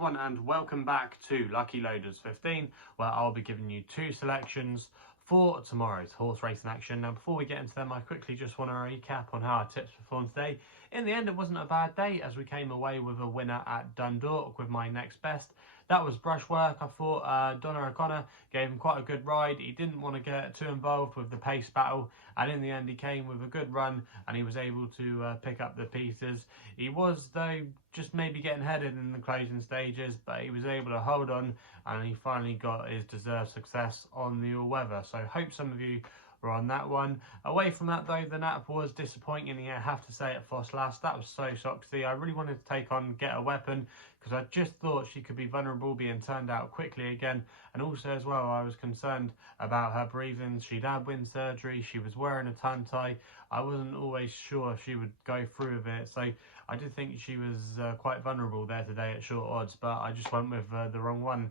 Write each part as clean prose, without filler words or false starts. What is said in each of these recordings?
everyone, and welcome back to Lucky Loaders 15, where I'll be giving you two selections for tomorrow's horse racing action. Now, before we get into them, I quickly just want to recap on how our tips performed today. In the end, it wasn't a bad day, as we came away with a winner at Dundalk with my next best. That was Brushwork. I thought Donna O'Connor gave him quite a good ride. He didn't want to get too involved with the pace battle, and in the end he came with a good run and he was able to pick up the pieces. He was, though, just maybe getting headed in the closing stages, but he was able to hold on and he finally got his deserved success on the all-weather. So hope some of you were on that one. Away from that, though, the nap was disappointing, I have to say, at Foss last. That was so soxy. I really wanted to take on Get a Weapon because I just thought she could be vulnerable being turned out quickly again. And also as well, I was concerned about her breathing. She'd had wind surgery, she was wearing a tongue tie. I wasn't always sure if she would go through with it, so I did think she was quite vulnerable there today at short odds, but I just went with the wrong one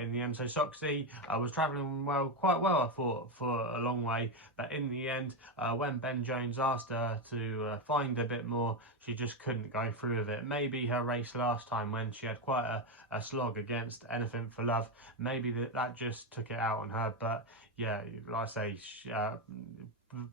in the end. So Soxy was travelling quite well, I thought, for a long way, but in the end, when Ben Jones asked her to find a bit more, she just couldn't go through with it. Maybe her race last time when she had quite a slog against Anything for Love, maybe that just took it out on her. But yeah, like I say,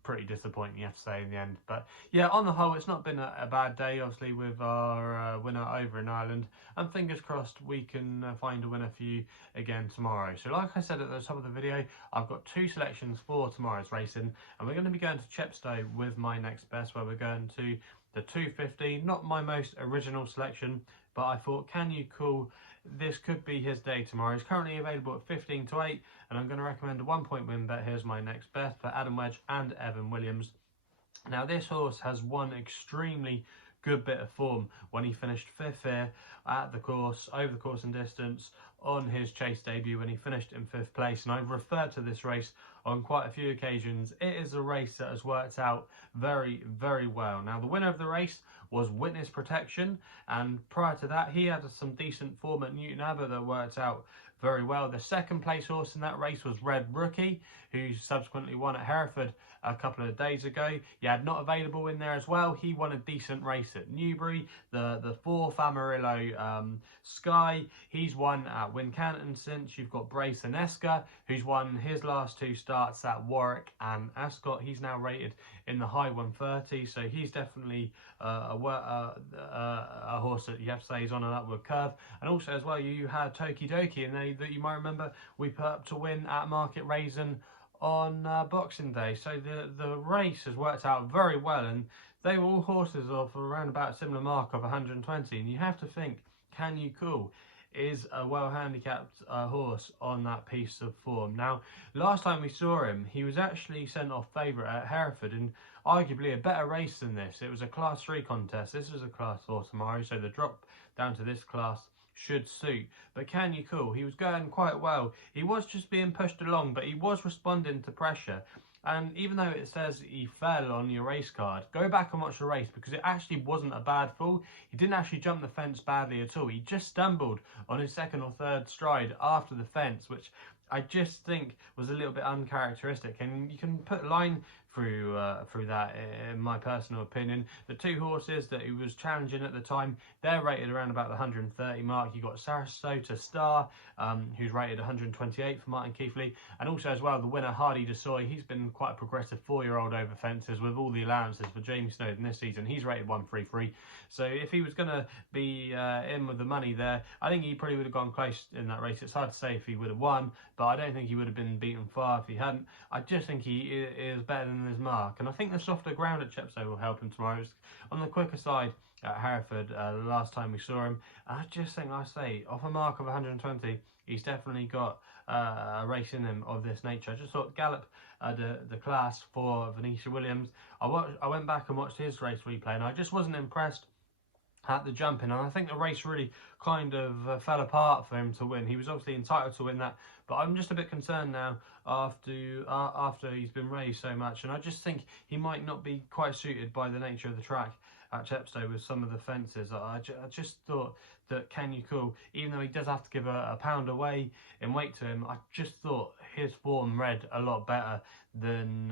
pretty disappointing, you have to say, in the end. But yeah, on the whole, it's not been a bad day, obviously, with our winner over in Ireland, and fingers crossed we can find a winner for you again tomorrow. So like I said at the top of the video, I've got two selections for tomorrow's racing, and we're going to be going to Chepstow with my next best, where we're going to the 250. Not my most original selection, but I thought, can you cool, this could be his day tomorrow. He's currently available at 15 to 8, and I'm going to recommend a 1 point win bet. Here's my next best for Adam Wedge and Evan Williams. Now, this horse has won extremely good bit of form when he finished 5th here at the course, over the course and distance, on his chase debut when he finished in 5th place, and I've referred to this race on quite a few occasions. It is a race that has worked out very, very well. Now, the winner of the race was Witness Protection, and prior to that he had some decent form at Newton Abbot that worked out very well. The second place horse in that race was Red Rookie, who subsequently won at Hereford a couple of days ago. You had Not Available in there as well. He won a decent race at Newbury. The 4th Amarillo Sky, he's won at Wincanton since. You've got Brace and Esker, who's won his last 2 starts at Warwick and Ascot. He's now rated in the high 130, so he's definitely a horse that you have to say is on an upward curve. And also as well, you had Toki Doki in there that you might remember we put up to win at Market Raisin on Boxing Day. So the race has worked out very well, and they were all horses of around about a similar mark of 120, and you have to think, Can You Cool is a well handicapped horse on that piece of form. Now, last time we saw him, he was actually sent off favourite at Hereford in arguably a better race than this. It was a class 3 contest. This was a class 4 tomorrow, so the drop down to this class should suit. But Can You Cool, he was going quite well. He was just being pushed along, but he was responding to pressure. And even though it says he fell on your race card, go back and watch the race, because it actually wasn't a bad fall. He didn't actually jump the fence badly at all. He just stumbled on his 2nd or 3rd stride after the fence, which I just think was a little bit uncharacteristic. And you can put a line through that, in my personal opinion. The 2 horses that he was challenging at the time, they're rated around about the 130 mark. You got Sarasota Star, who's rated 128 for Martin Keithley, and also as well the winner Hardy DeSoy. He's been quite a progressive 4-year-old over fences with all the allowances for Jamie Snowden this season. He's rated 133. So if he was going to be in with the money there, I think he probably would have gone close in that race. It's hard to say if he would have won, but I don't think he would have been beaten far if he hadn't. I just think he is better than his mark, and I think the softer ground at Chepstow will help him tomorrow. It's on the quicker side at Hereford the last time we saw him. I just think, like I say, off a mark of 120, he's definitely got a race in him of this nature. I just thought Gallop, the class for Venetia Williams, I went back and watched his race replay, and I just wasn't impressed at the jumping, and I think the race really kind of fell apart for him to win. He was obviously entitled to win that, but I'm just a bit concerned now after he's been raised so much, and I just think he might not be quite suited by the nature of the track at Chepstow with some of the fences. I just thought that Can You Cool, even though he does have to give a pound away in weight to him, I just thought his form read a lot better than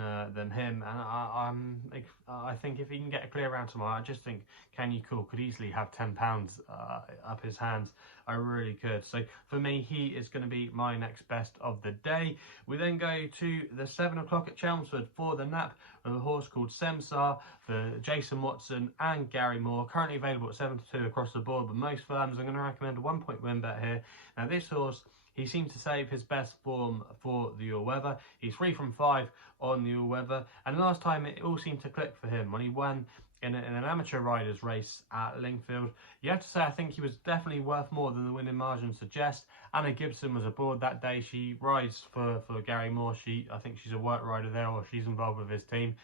him, and I think if he can get a clear round tomorrow, I just think Can You Cool could easily have £10 up his hands. I really could. So for me, he is going to be my next best of the day. We then go to the 7 o'clock at Chelmsford for the nap of a horse called Semsar for Jason Watson and Gary Moore. Currently available at 7-2 across the board, but most firms are going to recommend a 1-point win bet here. Now this horse, he seems to save his best form for the all-weather. He's 3 from 5 on the all-weather, and last time it all seemed to click for him when he won in an amateur riders race at Lingfield. You have to say, I think he was definitely worth more than the winning margin suggests. Anna Gibson was aboard that day. She rides for Gary Moore. I think she's a work rider there, or she's involved with his team.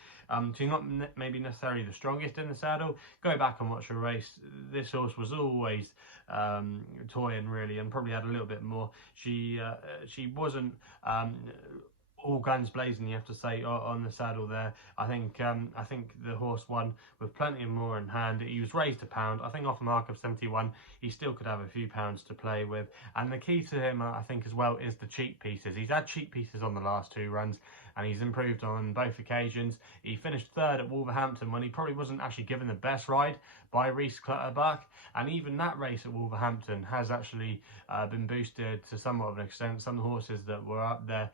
She's not maybe necessarily the strongest in the saddle. Go back and watch her race. This horse was always toying really, and probably had a little bit more. She wasn't all guns blazing, you have to say, on the saddle there. I think the horse won with plenty more in hand. He was raised a pound. I think off a mark of 71, he still could have a few pounds to play with. And the key to him, I think, as well, is the cheek pieces. He's had cheek pieces on the last 2 runs, and he's improved on both occasions. He finished 3rd at Wolverhampton when he probably wasn't actually given the best ride by Reese Clutterbuck, and even that race at Wolverhampton has actually been boosted to somewhat of an extent. Some horses that were up there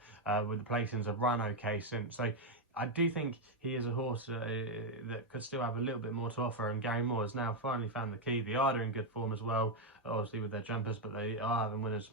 with the placings have run okay since. So I do think he is a horse that could still have a little bit more to offer, and Gary Moore has now finally found the key. The Arda in good form as well, obviously with their jumpers, but they are having winners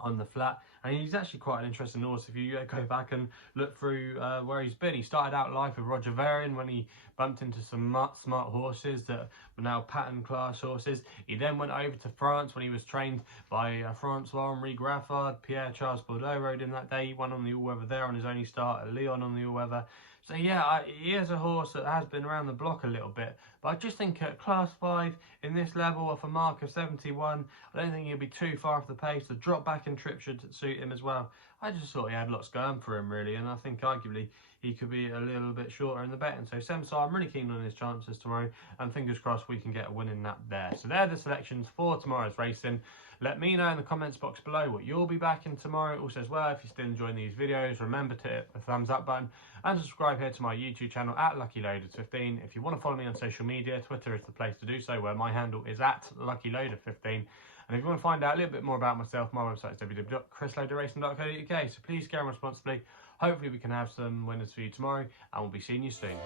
on the flat, and he's actually quite an interesting horse if you go back and look through where he's been. He started out life with Roger Varian when he bumped into some smart horses that were now pattern class horses. He then went over to France when he was trained by Francois-Henri Graffard. Pierre-Charles Bordeaux rode him that day. He won on the all-weather there on his only start at Lyon on the all-weather. So yeah, he is a horse that has been around the block a little bit, but I just think at class 5 in this level off a mark of 71, I don't think he'll be too far off the pace. The drop back in trip should suit him as well. I just thought he had lots going for him really, and I think arguably he could be a little bit shorter in the betting. So Semsar, I'm really keen on his chances tomorrow, and fingers crossed we can get a winning nap there. So they're the selections for tomorrow's racing. Let me know in the comments box below what you'll be backing tomorrow. Also as well, if you're still enjoying these videos, remember to hit the thumbs up button and subscribe here to my YouTube channel at LuckyLoaded15. If you want to follow me on social media, Twitter is the place to do so, where my handle is at LuckyLoaded15. And if you want to find out a little bit more about myself, my website is www.chrisloaderracing.co.uk. So please carry on responsibly. Hopefully we can have some winners for you tomorrow, and we'll be seeing you soon.